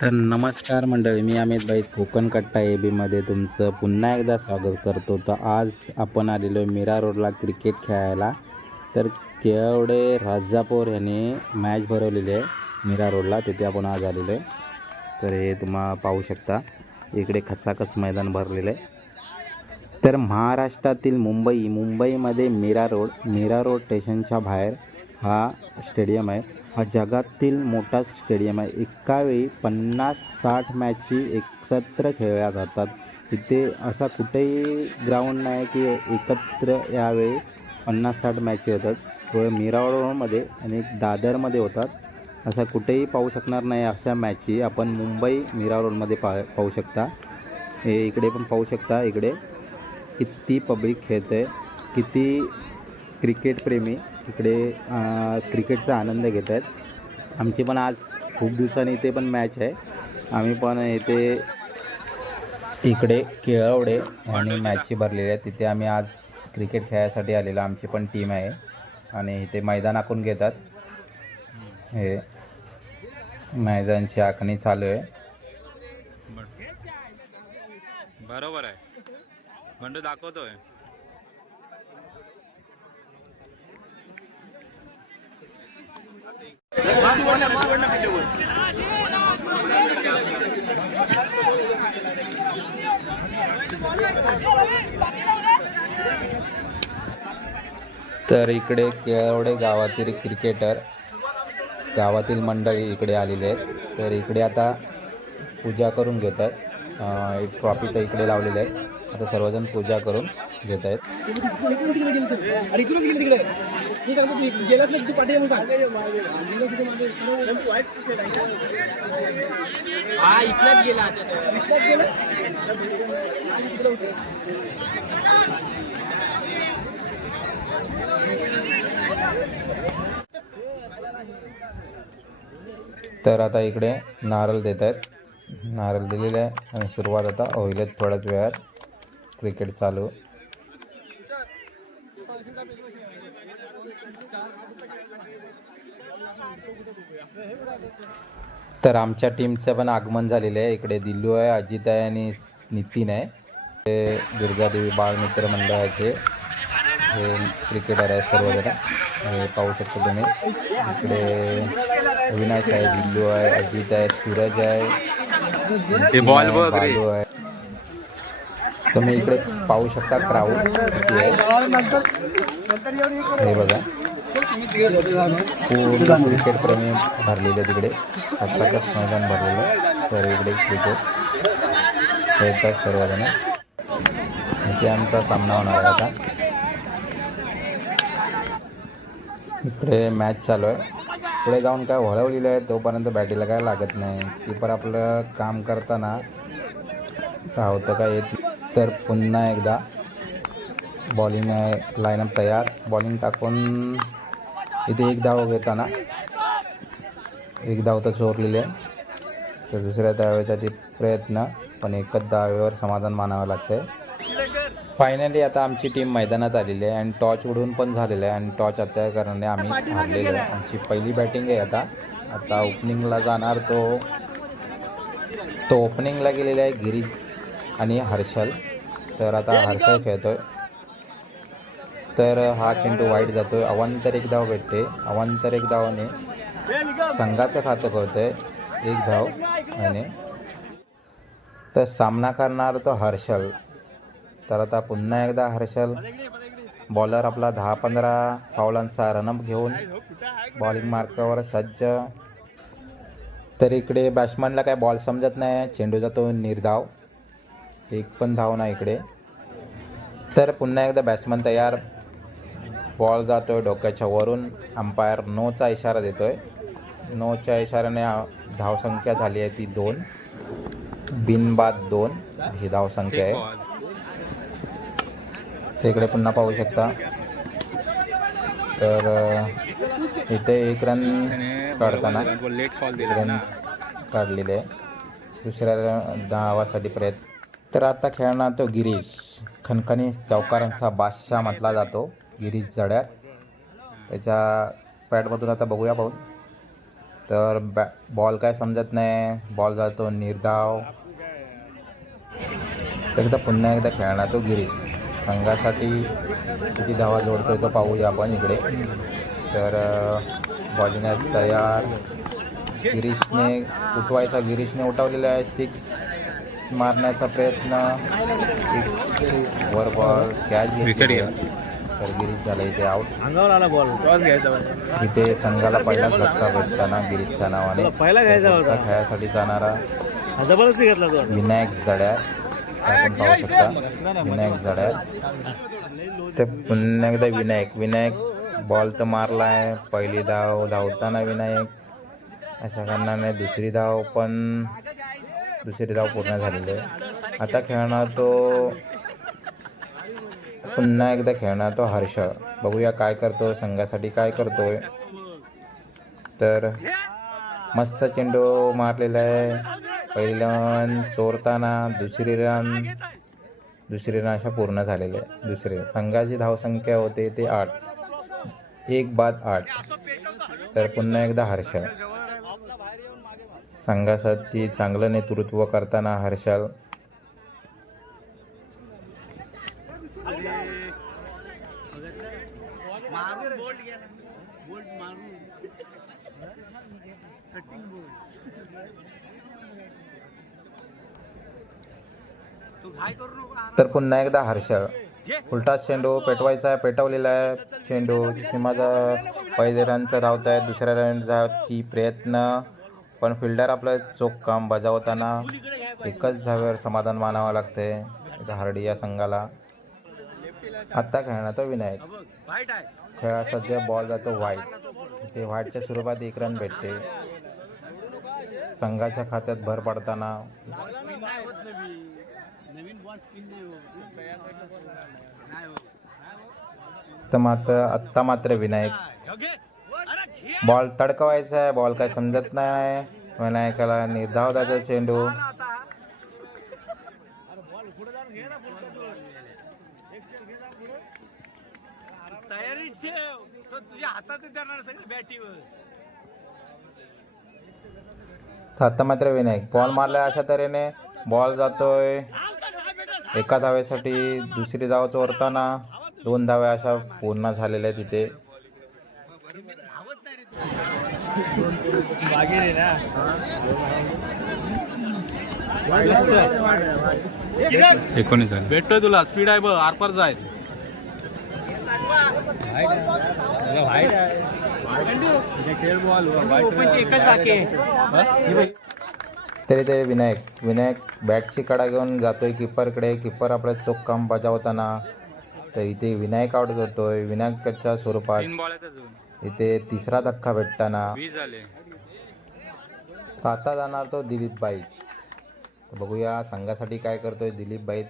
तर नमस्कार मंडळी मी अमित भाई कोकण कट्टा ए बीमध्ये तुमचं पुन्हा एकदा स्वागत करतो. तर आज आपण आलेलो आहे मीरा रोडला क्रिकेट खेळायला. तर केवढे राजापूर यांनी मॅच भरवलेली आहे मीरा रोडला. तिथे आपण आज आलेलो आहे. तर हे तुम्हा पाहू शकता इकडे खचाखच मैदान भरलेलं आहे. तर महाराष्ट्रातील मुंबई मुंबईमध्ये मीरा रोड मीरा रोड स्टेशनच्या बाहेर हा स्टेडियम आहे. हा जगातील मोठा स्टेडियम आहे. एका वेळी पन्नास साठ मॅची एकत्र खेळल्या जातात. इथे असा कुठेही ग्राउंड नाही की एकत्र यावेळी पन्नास साठ मॅची होतात. व मीरा रोडमध्ये आणि दादरमध्ये होतात. असा कुठेही पाहू शकणार नाही अशा मॅची आपण मुंबई मीरा रोडमध्ये पा पाहू शकता. हे इकडे पण पाहू शकता. इकडे किती पब्लिक खेळत आहे किती क्रिकेटप्रेमी इकडे क्रिकेटचा आनंद घेत आहेत आमची पण आज खूप दिवसांनी इथे पण मॅच आहे. आम्ही पण इथे इकडे केळवडे आणि मॅची भरलेली आहे तिथे आम्ही आज क्रिकेट खेळायसाठी आलेलो. आमची पण टीम आहे. आणि इथे मैदान आखून घेतात. हे मैदानची आखणी चालू आहे. बरोबर आहे. म्हणजे दाखवतोय. तर इकडे केळवडे गावातील क्रिकेटर गावातील मंडळी इकडे आलेले आहेत. तर इकडे आता पूजा करून घेत आहेत एक ट्रॉफी तर इकडे लावलेली आहे आता सर्वजण पूजा करून घेत आहेत. हा तर आता इकडे नारळ देत आहेत. नारळ दिलेले आहे आणि सुरुवात आता होईल थोड्याच वेळात क्रिकेट चालू. तर आमच्या टीमचं पण आगमन झालेलं आहे. इकडे दिल्लू आहे अजित आहे आणि नितीन आहे. ते दुर्गादेवी बाळमित्र मंडळाचे हे क्रिकेटर आहे सर्वजण. हे पाहू शकता तुम्ही. इकडे अविनाश आहे दिल्लू आहे अजित आहे सूरज आहे. बालू आहे. तुम्ही इकडे पाहू शकता क्राऊड हे बघा. पूर्ण क्रिकेट प्रेमी भरलेले तिकडे. सत्ताकच मैदान भरलेलं. तर इकडे क्रिकेट खेळतात सर्वजण. इथे आमचा सामना होणार आहे आता. इकडे मॅच चालू आहे. पुढे जाऊन काय वळवलेलं आहे तोपर्यंत बॅटीला काय लागत नाही. कीपर आपलं काम करताना धावतं काय येत नाही. तर पुन्हा एकदा बॉलिंग लाईनअप तयार. बॉलिंग टाकून इथे एक धाव घेताना एक धाव तर चोरलेली आहे. तर दुसऱ्या धावेसाठी प्रयत्न पण एकच धावेवर समाधान मानावं लागतंय. फायनली आता आमची टीम मैदानात आलेली आहे आणि टॉच उडून पण झालेलं आहे आणि टॉच आता करणे आम्ही हारलेलो आहे. आमची पहिली बॅटिंग आहे आता. आता ओपनिंगला जाणार तो तो ओपनिंगला गेलेला आहे गिरीश आणि हर्षल. तर आता हर्षल खेळतोय. तर हा चेंडू वाईट जातोय. अवांतर एक धाव भेटते. अवांतर एक धावाने संघाचं खातं करतोय एक धाव आणि तर सामना करणार तो हर्षल. तर आता पुन्हा एकदा हर्षल. बॉलर आपला दहा पंधरा पावलांचा रनअप घेऊन बॉलिंग मार्कावर सज्ज. तर इकडे बॅट्समनला काय बॉल समजत नाही. चेंडू जातो निर्धाव. एक पण धाव नाही इकडे. तर पुन्हा एकदा बॅट्समन तयार. बॉल जातोय डोक्याच्या वरून. अंपायर नोचा इशारा देतोय. नोच्या इशाऱ्याने धावसंख्या झाली आहे ती दोन. बिनबाद दोन ही धावसंख्या आहे. तिकडे पुन्हा पाहू शकता. तर इथे एक रन काढताना. रन काढलेले आहे. दुसऱ्या धावासाठी प्रयत्न तर आता खेळणार तो गिरीश. खणखणी चौकारांचा बादशाह म्हटला जातो. गिरीश जड्यार. त्याच्या पॅडमधून आता बघूया पाहून. तर बॅ बॉल काय समजत नाही. बॉल जातो निर्धाव. तर एकदा पुन्हा एकदा खेळणार तो गिरीश. संघासाठी किती धावा जोडतोय तो पाहूया आपण इकडे. तर बॉलिंग तयार. गिरीशने उठवायचा. गिरीशने उठवलेला आहे. सिक्स. मारण्याचा प्रयत्न. वर बॉल कॅच घेतली. तर गिरीश झाला. इथे आउट अंगावर आला बॉल टॉस घ्यायचा इथे संघाला पहिलाच धक्का भेटताना गिरीशच्या नावाने पहिला घ्यायचा होता. खेळासाठी जाणारा जबरदस्ती घेतला तो विनायक जड्यार आपण पाहू शकता. विनायक जड्यार ते पुन्हा एकदा विनायक. विनायक बॉल तर मारला आहे पहिली धाव धावताना विनायक. अशा कारणाने दुसरी धाव पण दुसरी धाव पूर्ण झालेली आहे आता खेळणार तो पुन्हा एकदा खेळणार तो हर्ष. बघूया काय करतो संघासाठी काय करतोय. तर मस्त चेंडू मारलेला आहे. पहिली रन चोरताना दुसरी रन दुसरी रन अशा पूर्ण झालेल्या आहे दुसरे संघाची धावसंख्या होते ते आठ. एक बाद आठ. तर पुन्हा एकदा हर्ष. संघासाठी चांगलं नेतृत्व करताना हर्षल. तर पुन्हा एकदा हर्षल. उलटा चेंडू पेटवायचा आहे पेटवलेला आहे. चेंडू सीमाचा पहिले रनचा धावत आहे दुसऱ्या रन ती प्रयत्न पण फिल्डर आपलं चोख काम बजावताना एकच धाव्यावर समाधान मानावं लागते. हार्डी या संघाला. आत्ता खेळणार तो विनायक. खेळा सध्या बॉल जातो व्हाईट ते व्हाईटच्या स्वरूपात एक रन भेटते. संघाच्या खात्यात भर पडताना. तर मात्र आत्ता मात्र विनायक. बॉल तडकवायचा आहे बॉल काय समजत नाही विनायकाला निर्धाव द्यायचा चेंडू. तयारी ठेव. तो तुझ्या हातात देणार सगळं बॅटीवर. आत्ता मात्र विनायक बॉल मारला अशा तऱ्हेने. बॉल जातोय. एका धावेसाठी दुसरी धाव चोरताना दोन धाव्या अशा पूर्ण झालेल्या एकोणीस झाले. भेटतोय तुला. स्पीड आहे बघ. आरपार जाय खेळ बॉल एकच बाकी तरी ते विनायक विनायक बॅटची कडा घेऊन जातोय किपरकडे किपर आपलं चोख काम बजावताना. तर इथे विनायक आउट होतोय विनायकच्या स्वरूपात. इथे तिसरा धक्का भेटताना आता जाणार तो दिलीप बाईत तर बघूया संघासाठी काय करतोय दिलीप बाईत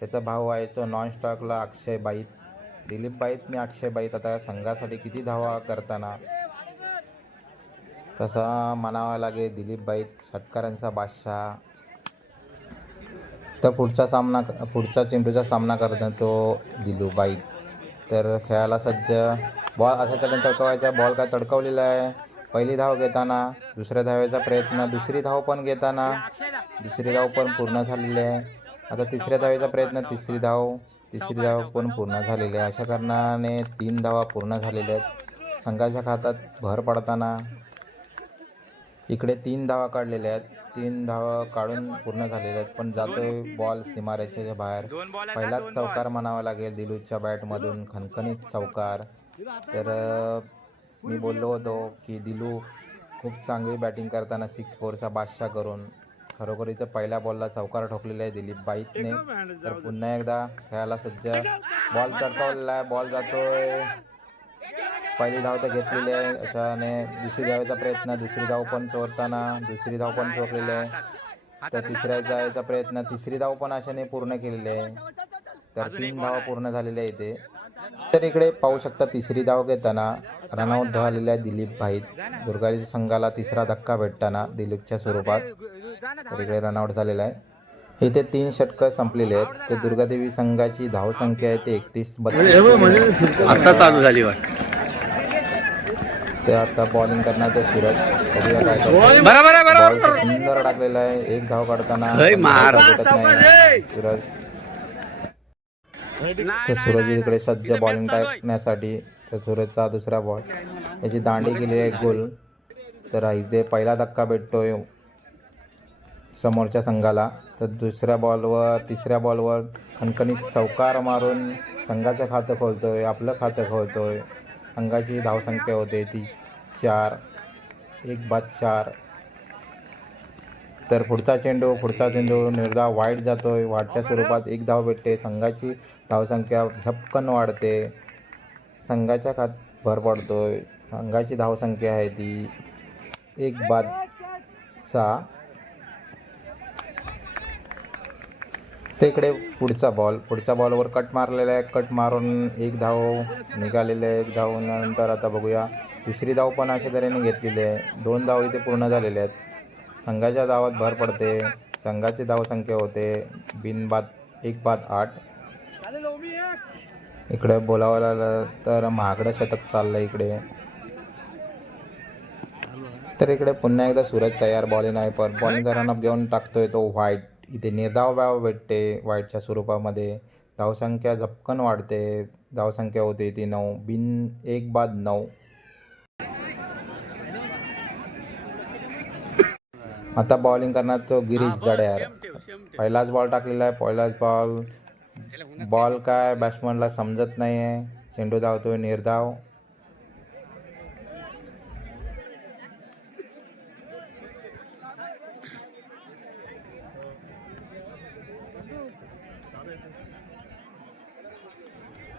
त्याचा भाऊ आहे तो नॉन स्टॉकला अक्षय बाईत दिलीप बाईत आणि अक्षय बाईत आता संघासाठी किती धावा करताना. तसा म्हणावा लागेल दिलीप बाईत षटकारांचा बादशाह. तर पुढचा सामना पुढचा चेंडूचा सामना करतो तो दिलू बाईत तर खेळायला सज्ज बॉल अशा तऱ्हेने तडकवायचा. बॉल काय तडकवलेला आहे. पहिली धाव घेताना दुसऱ्या धावेचा प्रयत्न दुसरी धाव पण घेताना दुसरी धाव पण पूर्ण झालेली आहे. आता तिसऱ्या धावेचा प्रयत्न तिसरी धाव तिसरी धाव पण पूर्ण झालेली आहे. अशा कारणाने तीन धावा पूर्ण झालेल्या आहेत. संघाच्या खात्यात भर पडताना इकडे तीन धावा काढलेल्या आहेत. तीन धावा काढून पूर्ण झालेल्या आहेत. पण जातोय बॉल. सीमारेषेच्या बाहेर. पहिलाच चौकार म्हणावा लागेल दिलूच्या बॅटमधून. खणखणीत चौकार. तर मी बोललो होतो की दिलू खूप चांगली बॅटिंग करताना सिक्स फोरचा बादशाह करून. खरोखर इथं पहिल्या बॉलला चौकार ठोकलेला आहे दिलीप बाईतने तर पुन्हा एकदा खेळायला सज्ज. बॉल चढकावलेला आहे बॉल जातोय. पहिली धाव तर घेतलेली आहे अशाने. दुसरी धावेचा प्रयत्न दुसरी धाव पण चोरताना दुसरी धाव पण चोरलेली आहे. तर तिसऱ्या जायचा प्रयत्न तिसरी धाव पण अशाने पूर्ण केलेली आहे. तर तीन धावा पूर्ण झालेल्या आहे इथे. तर इकडे पाहू शकता तिसरी धाव घेताना रनआउट झालेला आहे दिलीप भाईत दुर्गारी संघाला तिसरा धक्का भेटताना दिलीपच्या स्वरूपात. तर इकडे रनआउट झालेला आहे. इथे तीन षटकं संपलेली आहेत. तर दुर्गादेवी संघाची धावसंख्या आहे ते एकतीस बत्तीस. आता चालू झाली ते आता बॉलिंग करणार तो सूरज. बघूया काय सुंदर टाकलेला आहे. एक धाव काढताना. सूरज. तर सूरज इकडे सज्ज बॉलिंग टाकण्यासाठी तर सूरजचा दुसरा बॉल याची दांडी केली आहे गोल. तर इथे पहिला धक्का भेटतोय समोरच्या संघाला. तर दुसऱ्या बॉलवर तिसऱ्या बॉलवर खणखणीत चौकार मारून संघाचं खातं खोलतोय आपलं खातं खोलतोय. संघाची धावसंख्या होते ती चार. एक बाद चार. तर पुढचा चेंडू पुढचा चेंडू निर्धाव वाईट जातो आहे वाढच्या स्वरूपात एक धाव भेटते. संघाची धावसंख्या झपकन वाढते. संघाच्या खात भर पडतोय. संघाची धावसंख्या आहे ती एक बाद सहा तिकडे पुढचा बॉल. पुढच्या बॉलवर कट मारलेला आहे. कट मारून एक धाव निघालेले आहे. एक धाव नंतर आता बघूया. दुसरी धाव पण अशा तऱ्हेने घेतलेली आहे. दोन धाव इथे पूर्ण झालेले आहेत. संघाच्या धावात भर पडते. संघाची धावसंख्या होते. बिनबाद एक बाद आठ. इकडे बोलावं लागलं तर महागडं शतक चाललं इकडे. तर इकडे पुन्हा एकदा सूरज तयार बॉलिंग आहे. पर बॉलिंगचा रनअप घेऊन टाकतोय तो व्हाईट इथे निर्धाव व्याव भेटते व्हाईटच्या स्वरूपामध्ये. धावसंख्या झपकन वाढते. धावसंख्या होते ती नऊ. बिन एक बाद नऊ. आता बॉलिंग करणार तो गिरीश जड्यार पहिलाच बॉल टाकलेला आहे पहिलाच बॉल बॉल काय बॅट्समनला समजत नाही आहे चेंडू धावतोय निर्धाव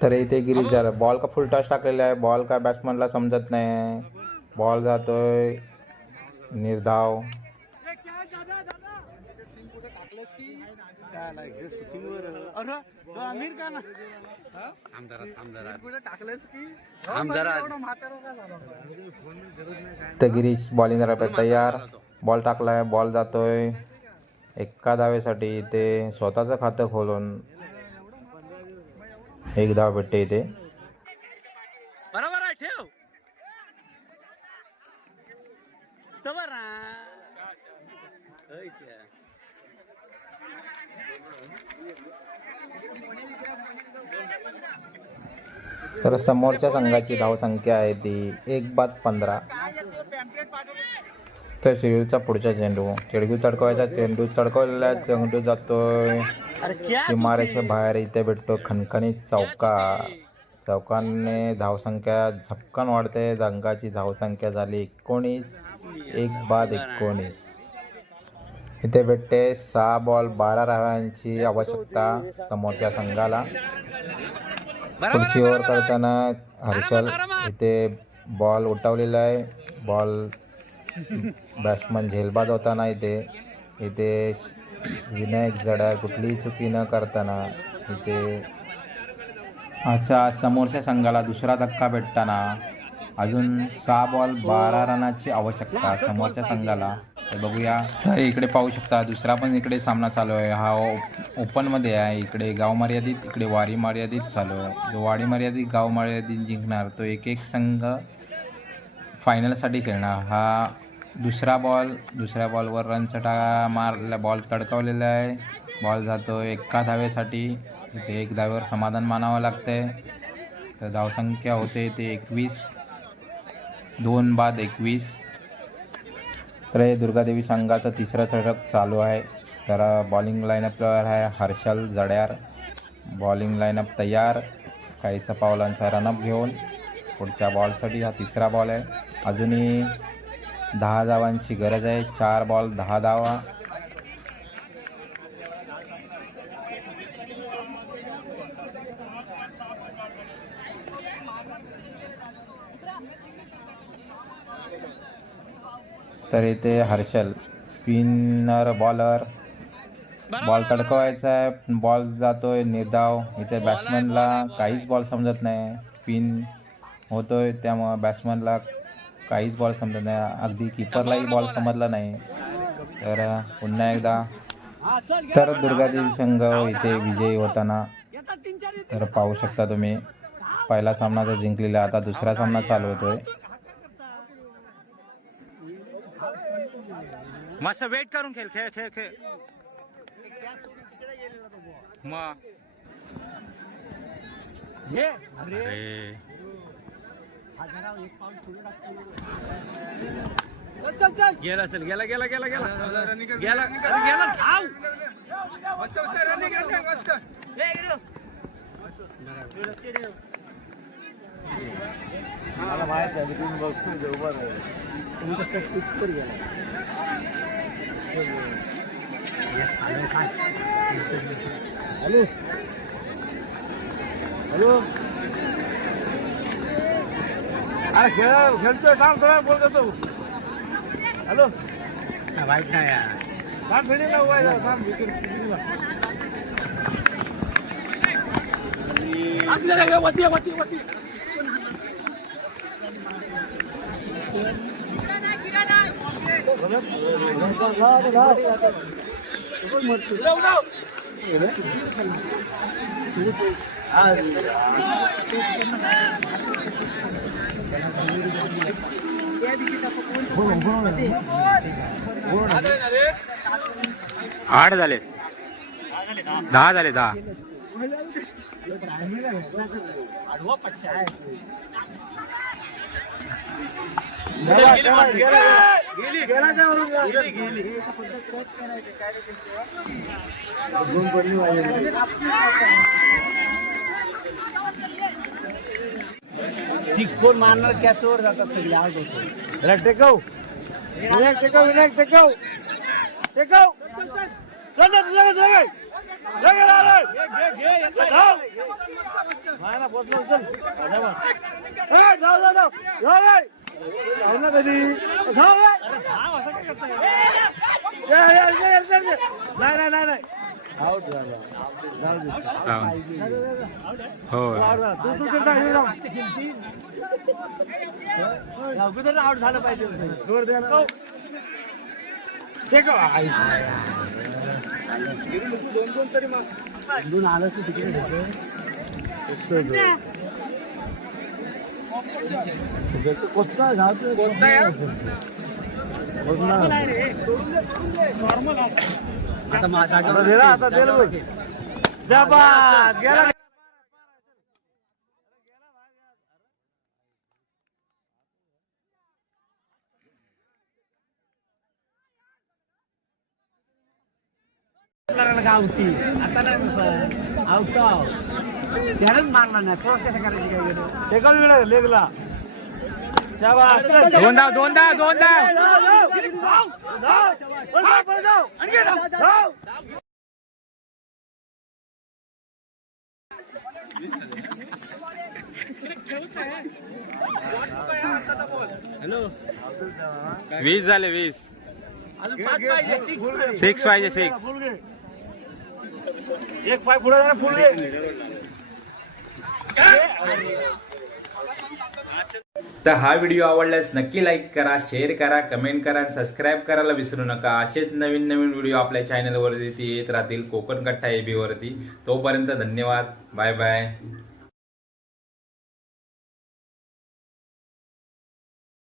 तर इथे गिरीश जरा बॉल का फुल टच टाकलेला आहे. बॉल काय बॅट्समनला समजत नाही आहे बॉल जातोय निर्धाव तर गिरीश बॉलिंग करायला तयार. बॉल टाकलाय बॉल जातोय. एका धावेसाठी इथे स्वतःचं खातं खोलून एक धाव भेटते इथे. बरोबर आहे ठेव. तर समोरच्या संघाची धावसंख्या आहे ती. एक बाद पंधरा. तर शेड्यूलचा पुढचा चेंडू. चेंडू तडकवायचा चेंडू तडकवलेला चेंडू जातोय. सीमारेच्या बाहेर इथे भेटतो खणखणीत चौका. चौकाने धावसंख्या झपकन वाढते. संघाची धावसंख्या झाली एकोणीस. एक बाद एकोणीस. इथे भेटते सहा बॉल बारा धाव्यांची आवश्यकता समोरच्या संघाला. पुढची ओव्हर करताना हर्षल इथे बॉल उठवलेला आहे. बॉल बॅट्समन झेलबाद होताना इथे इथे विनायक जडा कुठलीही चुकी न करताना इथे अच्छा समोरच्या संघाला दुसरा धक्का भेटताना अजून सहा बॉल बारा रनाची आवश्यकता समोरच्या संघाला. तर बघूया. तर इकडे पाहू शकता दुसरा पण इकडे सामना चालू आहे. हा ओ- ओपनमध्ये आहे. इकडे गाव मर्यादित इकडे वारी मर्यादित चालू आहे. जो वारी मर्यादित गाव मर्यादित जिंकणार तो एक एक संघ फायनलसाठी खेळणार. हा दुसरा बॉल दुसऱ्या बॉलवर रनचा टा मारलेला बॉल तडकवलेला आहे. बॉल जातो एका धावेसाठी. इथे एक धावेवर समाधान मानावं लागतंय. तर धावसंख्या होते ते एकवीस. दोन बाद एकवीस. तर हे दुर्गादेवी संघाचं तिसरं षटक चालू आहे. तर बॉलिंग लाईनअपवर आहे हर्षल जड्यार. बॉलिंग लाईनअप तयार. काहीसा पावलांचा रनअप घेऊन पुढच्या बॉलसाठी हा तिसरा बॉल आहे. अजूनही दहा धावांची गरज आहे. चार बॉल दहा धावा. तर इथे हर्षल स्पिनर बॉलर. बॉल तडकवायचा आहे बॉल जातोय निर्धाव. इथे बॅट्समनला काहीच बॉल समजत नाही. स्पिन होतोय त्यामुळं बॅट्समनला काहीच बॉल समजत नाही. अगदी किपरलाही बॉल समजला नाही. तर पुन्हा एकदा तर दुर्गादेवी संघ इथे विजयी होताना तर पाहू शकता तुम्ही. पहिला सामना तर जिंकलेला आता दुसरा सामना चालू होतोय. मस्त वेट करून खेळ खेळ खेळ खेळ. मग अरे. चल चल गेला चल गेला गेला गेला गेला. गेला. गेला धाव. मला माहीत आहे मी तुम्ही बघतोय ते उभा राहिला. तुमचा सेट फिक्स कर गेला हॅलो हॅलो अरे खेळ खेळतोय काम थोडा बोल देतो हॅलो माहीत नाही काम थांब ना उभा काम जरा, वती वती वती. आठ झाले. दहा झाले दहा. आडवा सिक्स फोर मारणार कॅचवर जातात सगळे आउट होतो. विनायक टेकव विनायक टेकव विनायक टेकव टेकव चल. कधी. नाही नाही नाही नाही. आउट झाला. हो. आउट झालं पाहिजे दोन दोन तरी मग दोन आलं असतं तिकडे कोसता घालतोय. कोसता. आता दे ना, आता दे ना बघ. जा बास, गेला गावती. आता नाही आउट आउट त्यानंच मारला नाही. क्रॉस कसं करायची काय गेलं वेळ लेगला. दोन धाव दोन धाव धाव. धाव. वीस झाले वीस. सिक्स पाहिजे सिक्स. एक पाय पुढे जाणार फुल तर हा व्हिडिओ आवडल्यास नक्की लाईक करा शेअर करा कमेंट करा आणि सबस्क्राईब करायला विसरू नका. असेच नवीन नवीन व्हिडिओ आपल्या चॅनलवरती येत राहतील. कोकण कट्टा एबीवरती तोपर्यंत धन्यवाद. Bye bye